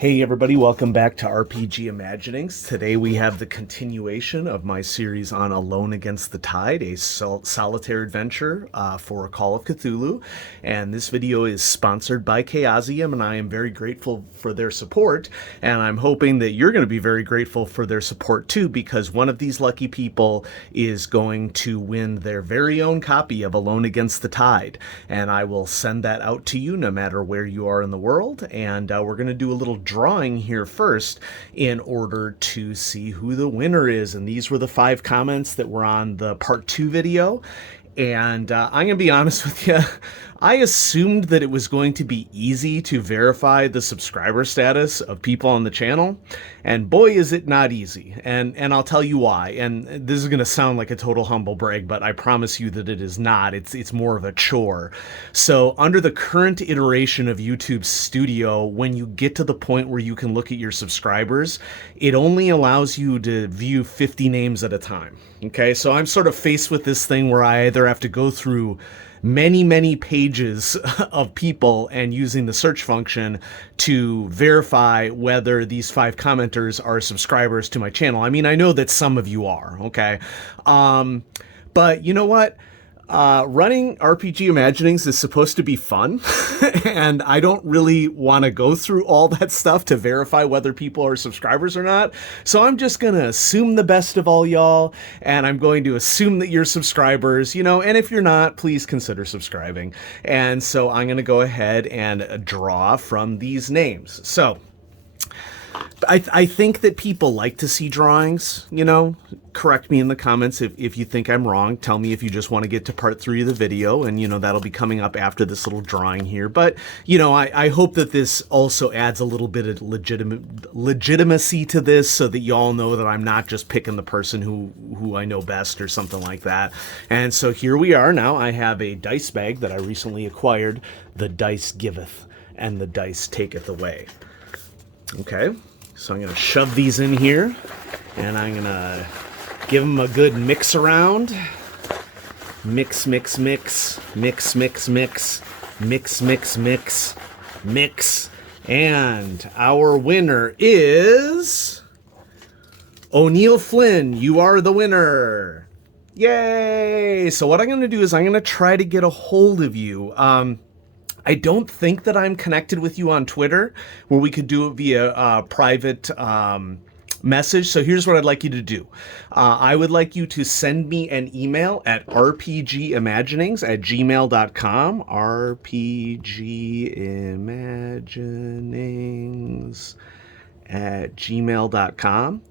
Hey everybody, welcome back to RPG Imaginings. Today we have the continuation of my series on Alone Against the Tide, a solitaire adventure for Call of Cthulhu. And this video is sponsored by Chaosium, and I am very grateful for their support. And I'm hoping that you're going to be very grateful for their support too, because one of these lucky people is going to win their very own copy of Alone Against the Tide. And I will send that out to you no matter where you are in the world. And we're going to do a little drawing here first in order to see who the winner is. And these were the 5 comments that were on the part 2 video. And I'm going to be honest with you, I assumed that it was going to be easy to verify the subscriber status of people on the channel. And boy, is it not easy. And I'll tell you why. And this is going to sound like a total humble brag, but I promise you that it is not. It's more of a chore. So under the current iteration of YouTube Studio, when you get to the point where you can look at your subscribers, it only allows you to view 50 names at a time. Okay, so I'm sort of faced with this thing where I either have to go through many pages of people and using the search function to verify whether these 5 commenters are subscribers to my channel. I mean, I know that some of you are, okay? But you know what? Running RPG Imaginings is supposed to be fun, and I don't really want to go through all that stuff to verify whether people are subscribers or not. So I'm just going to assume the best of all y'all, and I'm going to assume that you're subscribers, and if you're not, please consider subscribing. And so I'm going to go ahead and draw from these names. So I think that people like to see drawings, correct me in the comments if you think I'm wrong. Tell me if you just want to get to part 3 of the video, and, that'll be coming up after this little drawing here. But, I hope that this also adds a little bit of legitimacy to this so that y'all know that I'm not just picking the person who I know best or something like that. And so here we are now. I have a dice bag that I recently acquired. The dice giveth and the dice taketh away. Okay, so I'm going to shove these in here, and I'm going to give them a good mix around. Mix, mix, mix, mix, mix, mix, mix, mix, mix, mix. And our winner is O'Neill Flynn. You are the winner. Yay! So what I'm going to do is I'm going to try to get a hold of you. I don't think that I'm connected with you on Twitter, where we could do it via private message. So here's what I'd like you to do. I would like you to send me an email at rpgimaginings@gmail.com. rpgimaginings@gmail.com.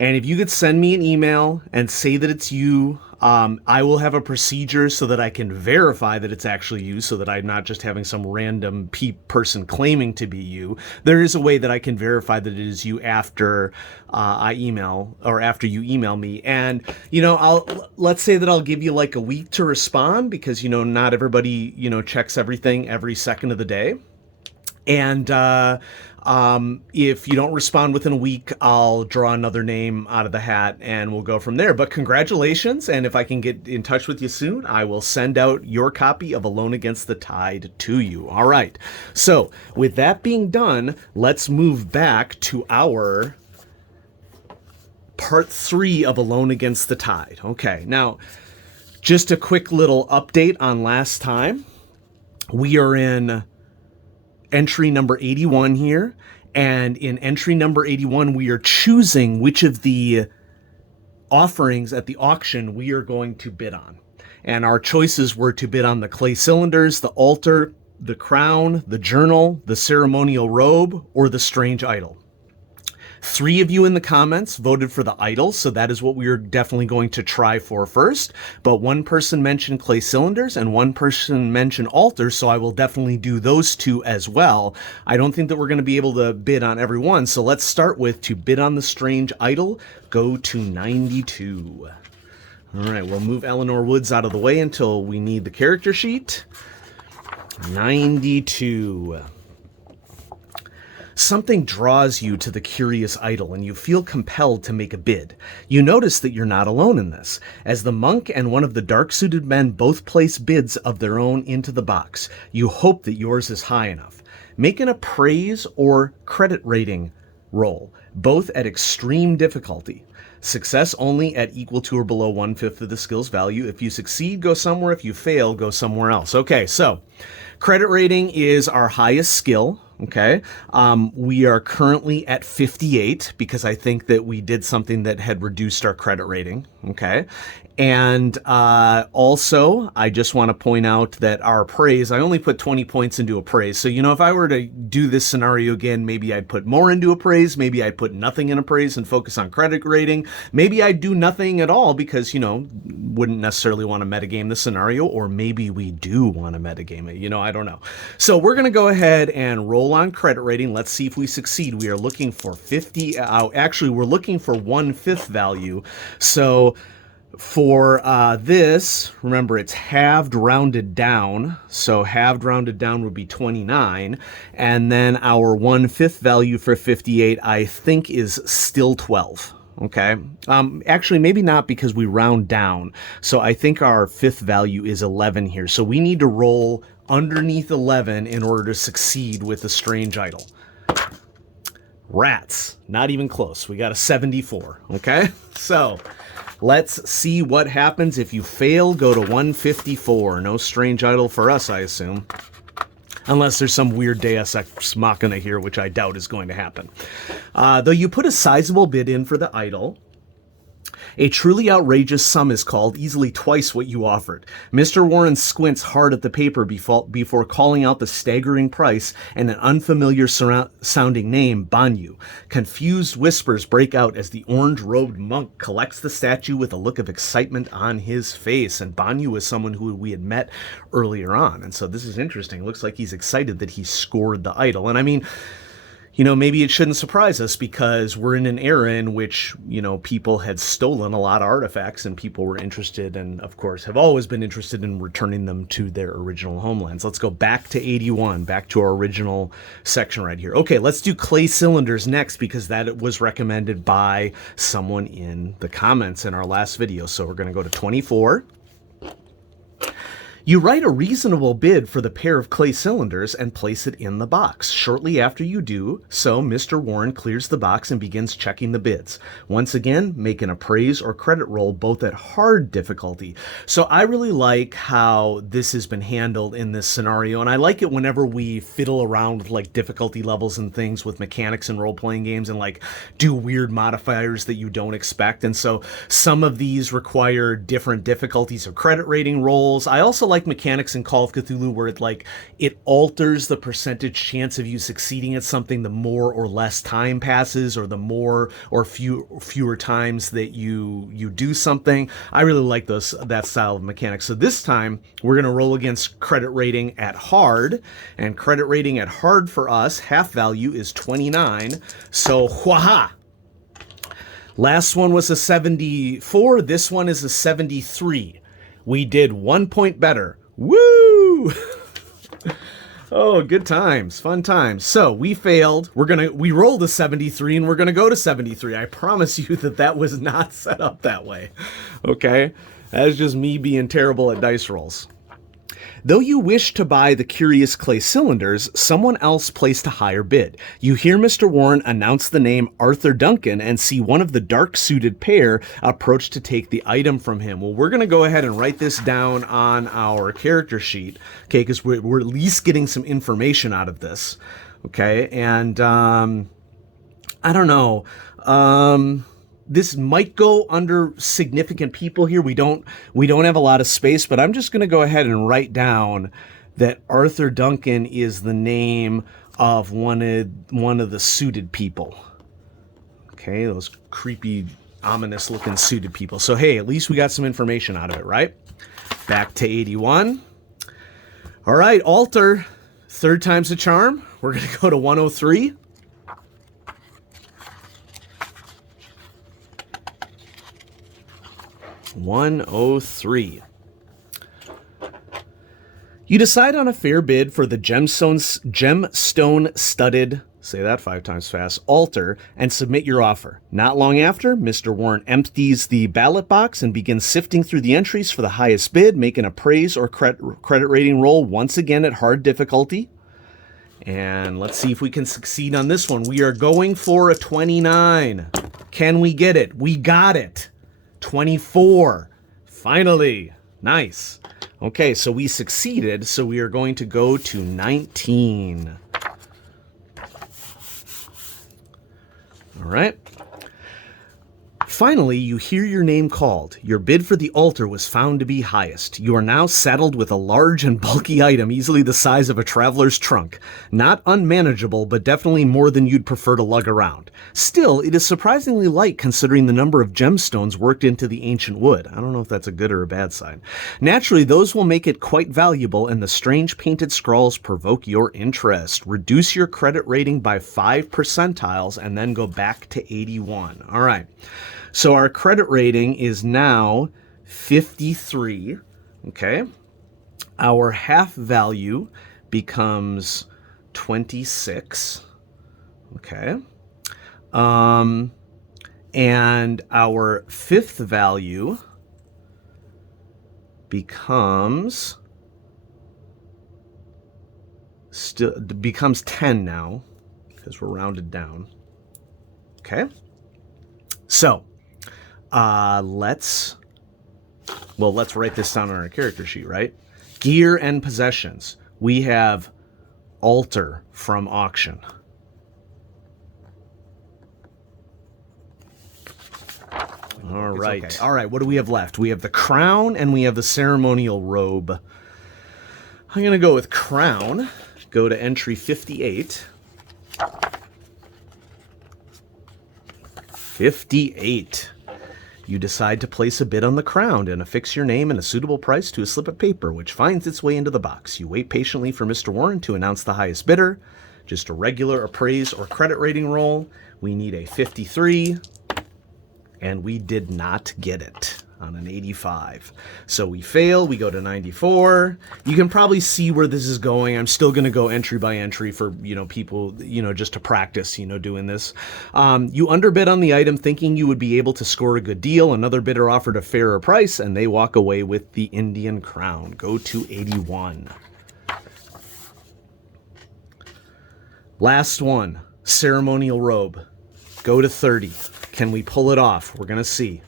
And if you could send me an email and say that it's you, I will have a procedure so that I can verify that it's actually you, so that I'm not just having some random person claiming to be you. There is a way that I can verify that it is you after I email, or after you email me. And, let's say that I'll give you like a week to respond, because, not everybody, checks everything every second of the day. And if you don't respond within a week, I'll draw another name out of the hat and we'll go from there. But congratulations. And if I can get in touch with you soon, I will send out your copy of Alone Against the Tide to you. All right. So with that being done, let's move back to our part 3 of Alone Against the Tide. Okay. Now, just a quick little update on last time. We are in entry number 81 here, and in entry number 81 we are choosing which of the offerings at the auction we are going to bid on. And our choices were to bid on the clay cylinders, the altar, the crown, the journal, the ceremonial robe, or the strange idol. 3 of you in the comments voted for the idol, so that is what we are definitely going to try for first. But 1 person mentioned clay cylinders and 1 person mentioned altars, so I will definitely do those 2 as well. I don't think that we're going to be able to bid on every one, so let's start with, to bid on the strange idol, go to 92. All right, we'll move Eleanor Woods out of the way until we need the character sheet. 92. Something draws you to the curious idol, and you feel compelled to make a bid. You notice that you're not alone in this, as the monk and one of the dark-suited men both place bids of their own into the box. You hope that yours is high enough. Make an appraise or credit rating roll, both at extreme difficulty. Success only at equal to or below 1/5 of the skill's value. If you succeed, go somewhere. If you fail, go somewhere else. Okay, so credit rating is our highest skill. Okay, we are currently at 58 because I think that we did something that had reduced our credit rating. Okay, and also I just want to point out that our appraise, I only put 20 points into appraise. So, you know, if I were to do this scenario again, maybe I'd put more into appraise. Maybe I'd put nothing in appraise and focus on credit rating. Maybe I'd do nothing at all because, you know, wouldn't necessarily want to metagame the scenario, or maybe we do want to metagame it. You know, I don't know. So we're going to go ahead and roll on credit rating. Let's see if we succeed. We are looking for 50. Actually, we're looking for 1/5 value. So for this, remember, it's halved rounded down. So halved rounded down would be 29. And then our 1/5 value for 58, I think, is still 12. Okay. Actually, maybe not, because we round down. So I think our 5th value is 11 here. So we need to roll underneath 11 in order to succeed with the strange idol. Rats. Not even close. We got a 74. Okay. So let's see what happens. If you fail, go to 154. No strange idol for us, I assume. Unless there's some weird Deus Ex Machina here, which I doubt is going to happen. Though you put a sizable bid in for the idol, a truly outrageous sum is called, easily twice what you offered. Mr. Warren squints hard at the paper before calling out the staggering price and an unfamiliar sounding name, Banyu. Confused whispers break out as the orange-robed monk collects the statue with a look of excitement on his face. And Banyu is someone who we had met earlier on. And so this is interesting. It looks like he's excited that he scored the idol. And I mean, you know, maybe it shouldn't surprise us, because we're in an era in which, you know, people had stolen a lot of artifacts, and people were interested, and of course have always been interested in returning them to their original homelands. Let's go back to 81, back to our original section right here. Okay, let's do clay cylinders next, because that was recommended by someone in the comments in our last video. So we're going to go to 24. You write a reasonable bid for the pair of clay cylinders and place it in the box. Shortly after you do so, Mr. Warren clears the box and begins checking the bids. Once again, make an appraise or credit roll, both at hard difficulty. So I really like how this has been handled in this scenario, and I like it whenever we fiddle around with like difficulty levels and things with mechanics and role-playing games, and like do weird modifiers that you don't expect. And so some of these require different difficulties of credit rating rolls. I also like mechanics in Call of Cthulhu where it alters the percentage chance of you succeeding at something the more or less time passes, or the more or fewer times that you do something. I really like that style of mechanics. So this time we're going to roll against credit rating at hard, and credit rating at hard for us, half value is 29. So whaha! Last one was a 74. This one is a 73. We did 1 point better. Woo! Oh, good times, fun times. So we failed. We rolled a 73, and we're gonna go to 73. I promise you that was not set up that way. Okay, that is just me being terrible at dice rolls. Though you wish to buy the curious clay cylinders, someone else placed a higher bid. You hear Mr. Warren announce the name Arthur Duncan and see one of the dark-suited pair approach to take the item from him. Well, we're going to go ahead and write this down on our character sheet, okay, because we're at least getting some information out of this, okay? And I don't know. This might go under significant people here. We don't have a lot of space, but I'm just going to go ahead and write down that Arthur Duncan is the name of one of the suited people. Okay, those creepy, ominous looking suited people. So hey, at least we got some information out of it, right? Back to 81. All right, alter. Third time's a charm. We're going to go to 103. You decide on a fair bid for the gemstone-studded, say that 5 times fast, altar, and submit your offer. Not long after, Mr. Warren empties the ballot box and begins sifting through the entries for the highest bid. Make an appraise or credit rating roll once again at hard difficulty. And let's see if we can succeed on this one. We are going for a 29. Can we get it? We got it. 24. Finally. Nice. Okay, so we succeeded, so we are going to go to 19. All right. Finally, you hear your name called. Your bid for the altar was found to be highest. You are now saddled with a large and bulky item, easily the size of a traveler's trunk. Not unmanageable, but definitely more than you'd prefer to lug around. Still, it is surprisingly light considering the number of gemstones worked into the ancient wood. I don't know if that's a good or a bad sign. Naturally, those will make it quite valuable, and the strange painted scrawls provoke your interest. Reduce your credit rating by 5 percentiles, and then go back to 81. All right. So our credit rating is now 53, okay? Our half value becomes 26, okay? And our fifth value becomes 10 now, because we're rounded down, okay? So, let's write this down on our character sheet, right? Gear and possessions. We have altar from auction. All right. Okay. All right, what do we have left? We have the crown and we have the ceremonial robe. I'm going to go with crown. Go to entry 58. 58. You decide to place a bid on the crown and affix your name and a suitable price to a slip of paper, which finds its way into the box. You wait patiently for Mr. Warren to announce the highest bidder. Just a regular appraise or credit rating roll. We need a 53, and we did not get it on an 85. So we fail, we go to 94. You can probably see where this is going. I'm still going to go entry by entry for, people, just to practice, doing this. You underbid on the item thinking you would be able to score a good deal. Another bidder offered a fairer price, and they walk away with the Indian crown. Go to 81. Last one, ceremonial robe. Go to 30. Can we pull it off? We're going to see.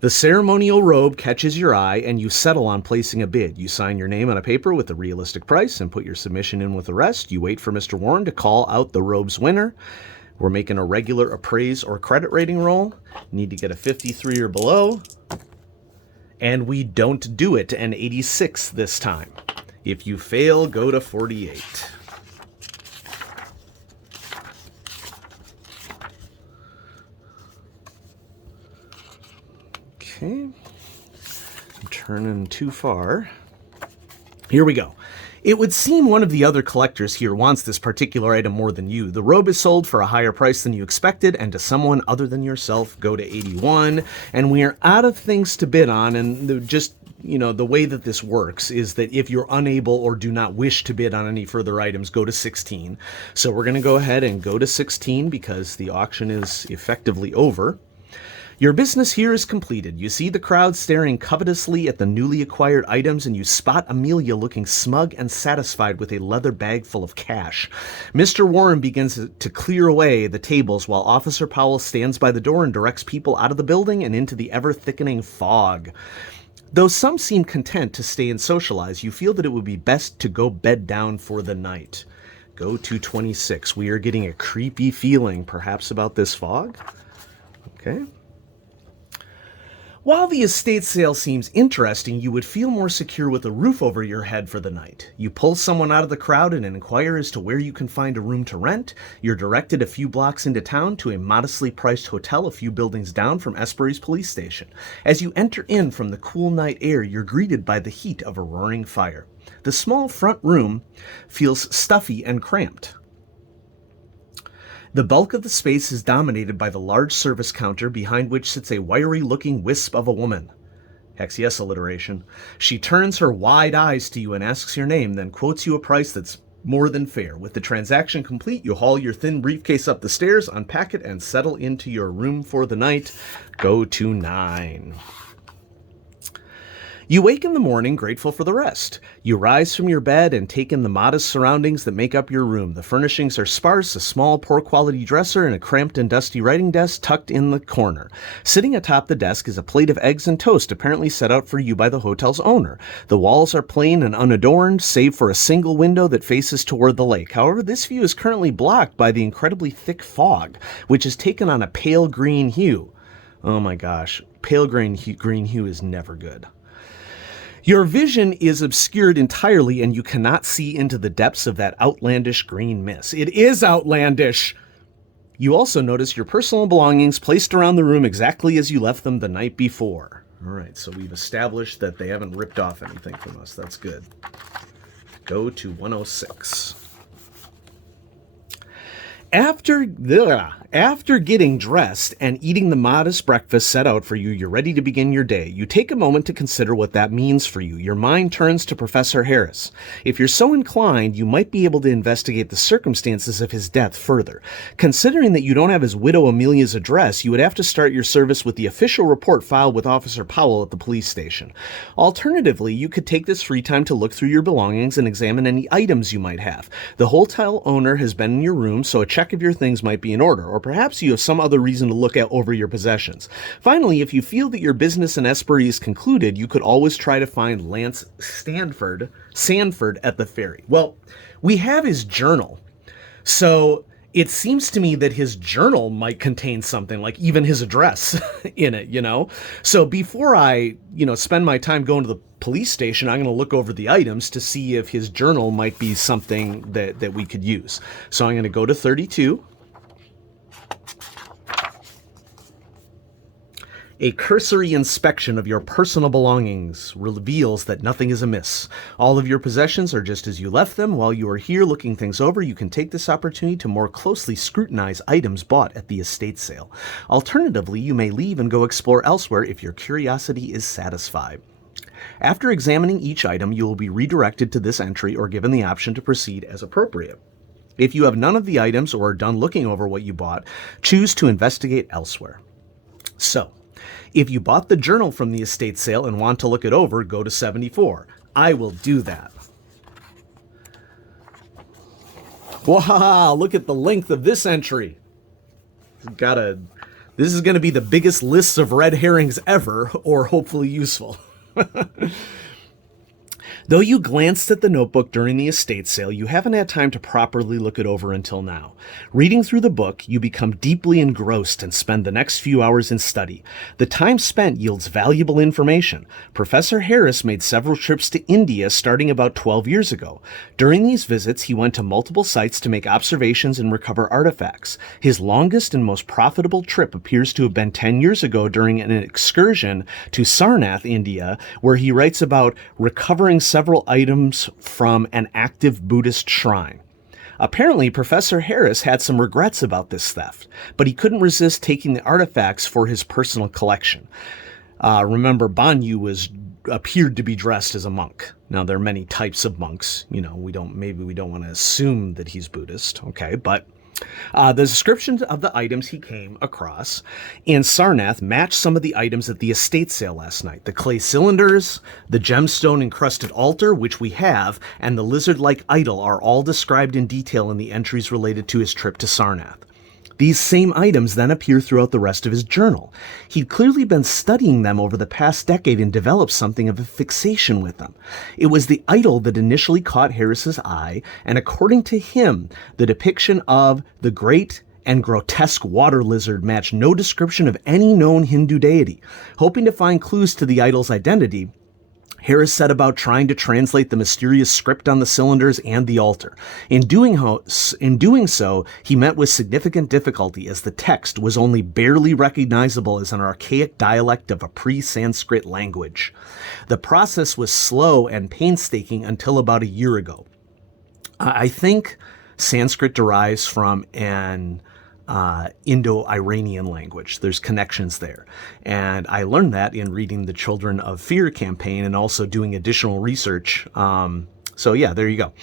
The ceremonial robe catches your eye, and you settle on placing a bid. You sign your name on a paper with a realistic price and put your submission in with the rest. You wait for Mr. Warren to call out the robe's winner. We're making a regular appraise or credit rating roll. Need to get a 53 or below. And we don't do it, an 86 this time. If you fail, go to 48. Okay, I'm turning too far. Here we go. It would seem one of the other collectors here wants this particular item more than you. The robe is sold for a higher price than you expected, and to someone other than yourself, go to 81. And we are out of things to bid on, and the way that this works is that if you're unable or do not wish to bid on any further items, go to 16. So we're going to go ahead and go to 16 because the auction is effectively over. Your business here is completed. You see the crowd staring covetously at the newly acquired items, and you spot Amelia looking smug and satisfied with a leather bag full of cash. Mr. Warren begins to clear away the tables while Officer Powell stands by the door and directs people out of the building and into the ever-thickening fog. Though some seem content to stay and socialize, you feel that it would be best to go bed down for the night. Go to 26. We are getting a creepy feeling, perhaps about this fog. Okay. While the estate sale seems interesting, you would feel more secure with a roof over your head for the night. You pull someone out of the crowd and inquire as to where you can find a room to rent. You're directed a few blocks into town to a modestly priced hotel a few buildings down from Esperi's police station. As you enter in from the cool night air, you're greeted by the heat of a roaring fire. The small front room feels stuffy and cramped. The bulk of the space is dominated by the large service counter behind which sits a wiry-looking wisp of a woman. Hex yes alliteration. She turns her wide eyes to you and asks your name, then quotes you a price that's more than fair. With the transaction complete, you haul your thin briefcase up the stairs, unpack it, and settle into your room for the night. Go to 9. You wake in the morning grateful for the rest. You rise from your bed and take in the modest surroundings that make up your room. The furnishings are sparse, a small, poor-quality dresser and a cramped and dusty writing desk tucked in the corner. Sitting atop the desk is a plate of eggs and toast apparently set out for you by the hotel's owner. The walls are plain and unadorned, save for a single window that faces toward the lake. However, this view is currently blocked by the incredibly thick fog, which has taken on a pale green hue. Oh my gosh, pale green hue is never good. Your vision is obscured entirely and you cannot see into the depths of that outlandish green mist. It is outlandish! You also notice your personal belongings placed around the room exactly as you left them the night before. All right, so we've established that they haven't ripped off anything from us. That's good. Go to 106. After getting dressed and eating the modest breakfast set out for you, you're ready to begin your day. You take a moment to consider what that means for you. Your mind turns to Professor Harris. If you're so inclined, you might be able to investigate the circumstances of his death further. Considering that you don't have his widow Amelia's address, you would have to start your service with the official report filed with Officer Powell at the police station. Alternatively, you could take this free time to look through your belongings and examine any items you might have. The hotel owner has been in your room, so a check of your things might be in order, or perhaps you have some other reason to look over your possessions. Finally, if you feel that your business in Esprit is concluded, you could always try to find Lance Sanford at the ferry. Well, we have his journal, so it seems to me that his journal might contain something, like even his address in it, you know? So before I, spend my time going to the police station, I'm going to look over the items to see if his journal might be something that we could use. So I'm going to go to 32. A cursory inspection of your personal belongings reveals that nothing is amiss. All of your possessions are just as you left them. While you are here looking things over, you can take this opportunity to more closely scrutinize items bought at the estate sale. Alternatively, you may leave and go explore elsewhere if your curiosity is satisfied. After examining each item, you will be redirected to this entry or given the option to proceed as appropriate. If you have none of the items or are done looking over what you bought, choose to investigate elsewhere. So, if you bought the journal from the estate sale and want to look it over, go to 74. I will do that. Wow, look at the length of this entry. This is going to be the biggest list of red herrings ever, or hopefully useful. Though you glanced at the notebook during the estate sale, you haven't had time to properly look it over until now. Reading through the book, you become deeply engrossed and spend the next few hours in study. The time spent yields valuable information. Professor Harris made several trips to India starting about 12 years ago. During these visits, he went to multiple sites to make observations and recover artifacts. His longest and most profitable trip appears to have been 10 years ago during an excursion to Sarnath, India, where he writes about recovering several items from an active Buddhist shrine. Apparently, Professor Harris had some regrets about this theft, but he couldn't resist taking the artifacts for his personal collection. Remember, Banyu appeared to be dressed as a monk. Now, there are many types of monks. We don't want to assume that he's Buddhist, okay? But the descriptions of the items he came across in Sarnath matched some of the items at the estate sale last night. The clay cylinders, the gemstone encrusted altar, which we have, and the lizard-like idol are all described in detail in the entries related to his trip to Sarnath. These same items then appear throughout the rest of his journal. He'd clearly been studying them over the past decade and developed something of a fixation with them. It was the idol that initially caught Harris's eye, and according to him, the depiction of the great and grotesque water lizard matched no description of any known Hindu deity. Hoping to find clues to the idol's identity, Harris set about trying to translate the mysterious script on the cylinders and the altar. In doing so, he met with significant difficulty as the text was only barely recognizable as an archaic dialect of a pre-Sanskrit language. The process was slow and painstaking until about a year ago. I think Sanskrit derives from an Indo-Iranian language. There's connections there. And I learned that in reading the Children of Fear campaign and also doing additional research So yeah, there you go.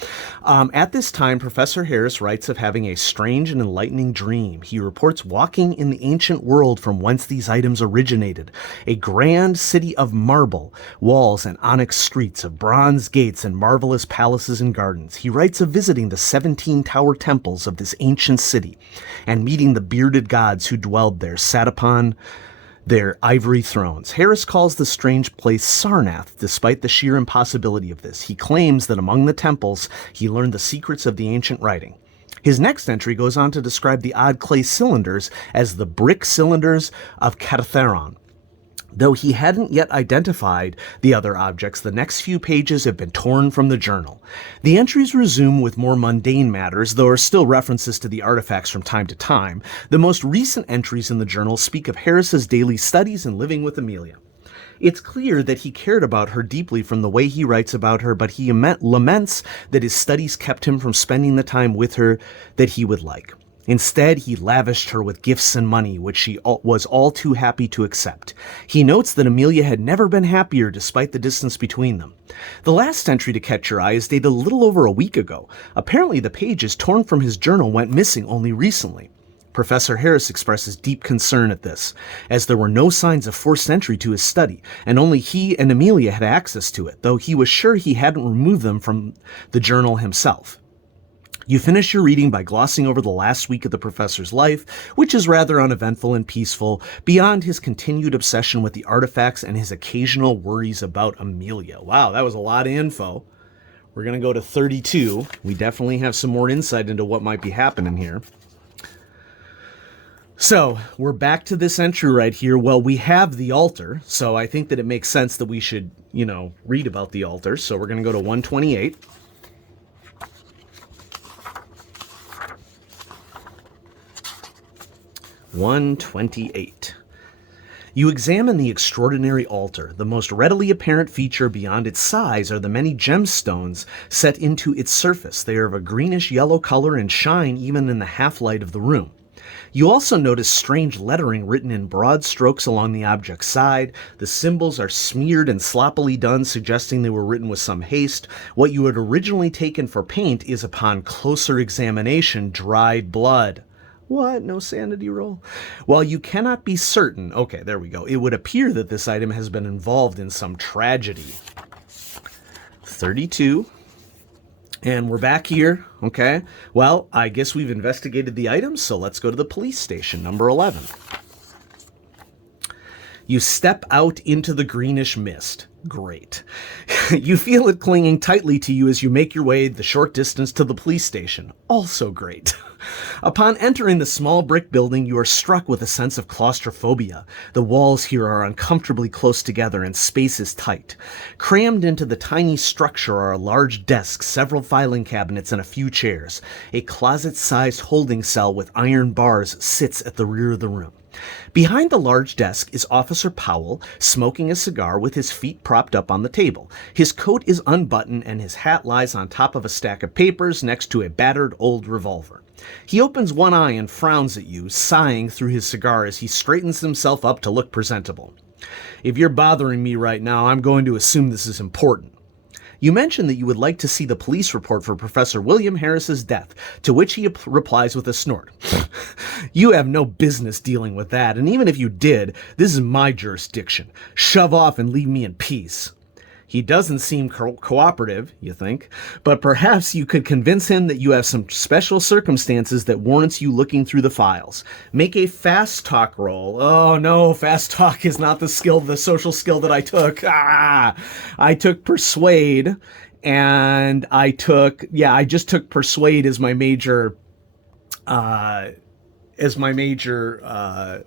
At this time, Professor Harris writes of having a strange and enlightening dream. He reports walking in the ancient world from whence these items originated. A grand city of marble, walls and onyx streets, of bronze gates and marvelous palaces and gardens. He writes of visiting the 17 tower temples of this ancient city and meeting the bearded gods who dwelled there, sat upon their ivory thrones. Harris calls the strange place Sarnath, despite the sheer impossibility of this. He claims that among the temples, he learned the secrets of the ancient writing. His next entry goes on to describe the odd clay cylinders as the brick cylinders of Catharon. Though he hadn't yet identified the other objects, the next few pages have been torn from the journal. The entries resume with more mundane matters, though are still references to the artifacts from time to time. The most recent entries in the journal speak of Harris's daily studies and living with Amelia. It's clear that he cared about her deeply from the way he writes about her, but he laments that his studies kept him from spending the time with her that he would like. Instead, he lavished her with gifts and money, which she was all too happy to accept. He notes that Amelia had never been happier despite the distance between them. The last entry to catch your eye is dated a little over a week ago. Apparently, the pages torn from his journal went missing only recently. Professor Harris expresses deep concern at this, as there were no signs of forced entry to his study, and only he and Amelia had access to it, though he was sure he hadn't removed them from the journal himself. You finish your reading by glossing over the last week of the professor's life, which is rather uneventful and peaceful, beyond his continued obsession with the artifacts and his occasional worries about Amelia. Wow, that was a lot of info. We're going to go to 32. We definitely have some more insight into what might be happening here. So, we're back to this entry right here. Well, we have the altar, so I think that it makes sense that we should, read about the altar. So we're going to go to 128. You examine the extraordinary altar. The most readily apparent feature beyond its size are the many gemstones set into its surface. They are of a greenish-yellow color and shine even in the half-light of the room. You also notice strange lettering written in broad strokes along the object's side. The symbols are smeared and sloppily done, suggesting they were written with some haste. What you had originally taken for paint is, upon closer examination, dried blood. What? No sanity roll? While you cannot be certain, okay, there we go. It would appear that this item has been involved in some tragedy. 32. And we're back here, okay? Well, I guess we've investigated the items, so let's go to the police station, number 11. You step out into the greenish mist. Great. You feel it clinging tightly to you as you make your way the short distance to the police station. Also great. Upon entering the small brick building, you are struck with a sense of claustrophobia. The walls here are uncomfortably close together and space is tight. Crammed into the tiny structure are a large desk, several filing cabinets, and a few chairs. A closet-sized holding cell with iron bars sits at the rear of the room. Behind the large desk is Officer Powell, smoking a cigar with his feet propped up on the table. His coat is unbuttoned and his hat lies on top of a stack of papers next to a battered old revolver. He opens one eye and frowns at you, sighing through his cigar as he straightens himself up to look presentable. If you're bothering me right now, I'm going to assume this is important. You mentioned that you would like to see the police report for Professor William Harris's death, to which he replies with a snort. You have no business dealing with that, and even if you did, this is my jurisdiction. Shove off and leave me in peace. He doesn't seem cooperative, you think, but perhaps you could convince him that you have some special circumstances that warrants you looking through the files. Make a fast talk roll. Oh no, fast talk is not the social skill that I took. I took persuade, and I just took persuade as my major,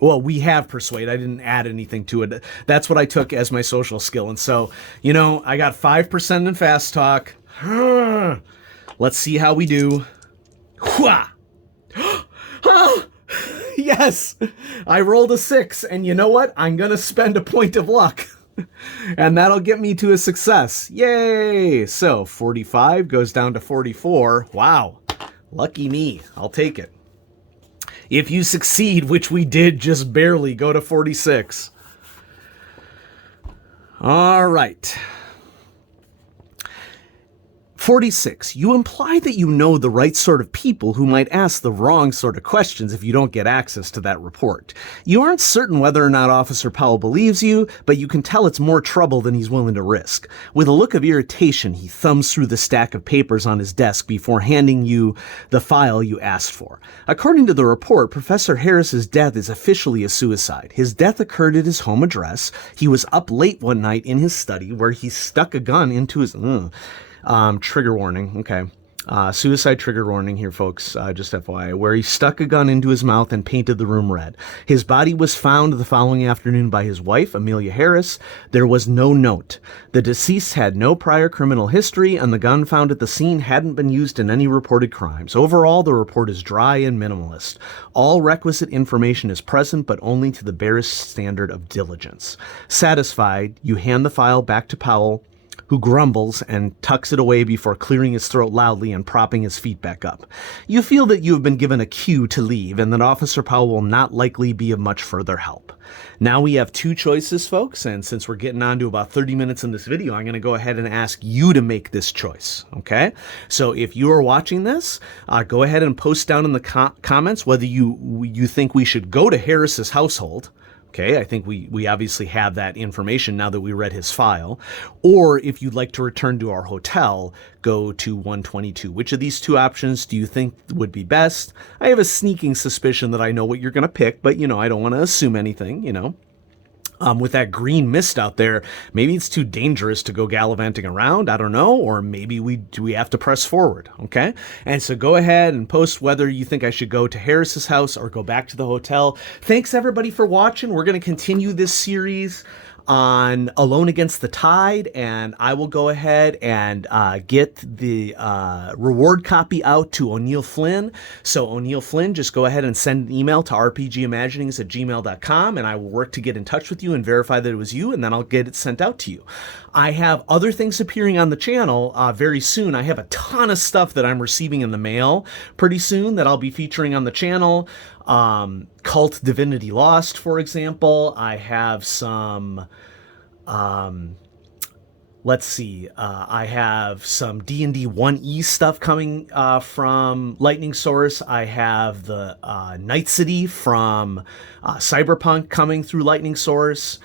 we have persuade. I didn't add anything to it. That's what I took as my social skill. And so, I got 5% in fast talk. Let's see how we do. Yes, I rolled a 6. And you know what? I'm going to spend a point of luck. And that'll get me to a success. Yay. So 45 goes down to 44. Wow. Lucky me. I'll take it. If you succeed, which we did just barely, go to 46. All right. 46. You imply that you know the right sort of people who might ask the wrong sort of questions if you don't get access to that report. You aren't certain whether or not Officer Powell believes you, but you can tell it's more trouble than he's willing to risk. With a look of irritation, he thumbs through the stack of papers on his desk before handing you the file you asked for. According to the report, Professor Harris's death is officially a suicide. His death occurred at his home address. He was up late one night in his study where he stuck a gun into his... trigger warning. Okay. Suicide trigger warning here, folks, just FYI, where he stuck a gun into his mouth and painted the room red. His body was found the following afternoon by his wife, Amelia Harris. There was no note. The deceased had no prior criminal history, and the gun found at the scene hadn't been used in any reported crimes. Overall, the report is dry and minimalist. All requisite information is present, but only to the barest standard of diligence. Satisfied, you hand the file back to Powell, who grumbles and tucks it away before clearing his throat loudly and propping his feet back up. You feel that you have been given a cue to leave and that Officer Powell will not likely be of much further help. Now we have two choices, folks, and since we're getting on to about 30 minutes in this video, I'm going to go ahead and ask you to make this choice, okay? So if you are watching this, go ahead and post down in the comments whether you think we should go to Harris's household. Okay, I think we obviously have that information now that we read his file. Or if you'd like to return to our hotel, go to 122. Which of these two options do you think would be best? I have a sneaking suspicion that I know what you're going to pick, but, I don't want to assume anything, With that green mist out there, maybe it's too dangerous to go gallivanting around. I don't know. Or maybe we have to press forward. Okay. And so go ahead and post whether you think I should go to Harris's house or go back to the hotel. Thanks everybody for watching. We're going to continue this series on Alone Against the Tide, and I will go ahead and get the reward copy out to O'Neill Flynn. So O'Neill Flynn, just go ahead and send an email to rpgimaginings@gmail.com, and I will work to get in touch with you and verify that it was you, and then I'll get it sent out to you. I have other things appearing on the channel very soon. I have a ton of stuff that I'm receiving in the mail pretty soon that I'll be featuring on the channel. Cult Divinity Lost, for example. I have some, let's see, I have some D&D 1E stuff coming from Lightning Source. I have the Night City from Cyberpunk coming through Lightning Source.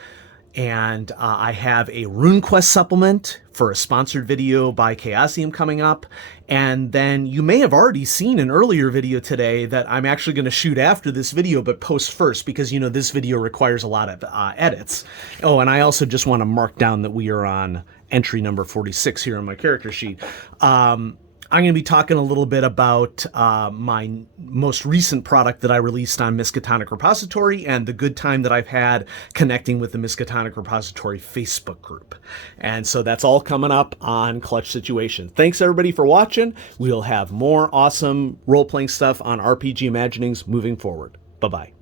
And I have a RuneQuest supplement for a sponsored video by Chaosium coming up. And then you may have already seen an earlier video today that I'm actually going to shoot after this video, but post first because, this video requires a lot of edits. Oh, and I also just want to mark down that we are on entry number 46 here on my character sheet. I'm going to be talking a little bit about my most recent product that I released on Miskatonic Repository and the good time that I've had connecting with the Miskatonic Repository Facebook group. And so that's all coming up on Clutch Situation. Thanks everybody for watching. We'll have more awesome role-playing stuff on RPG Imaginings moving forward. Bye-bye.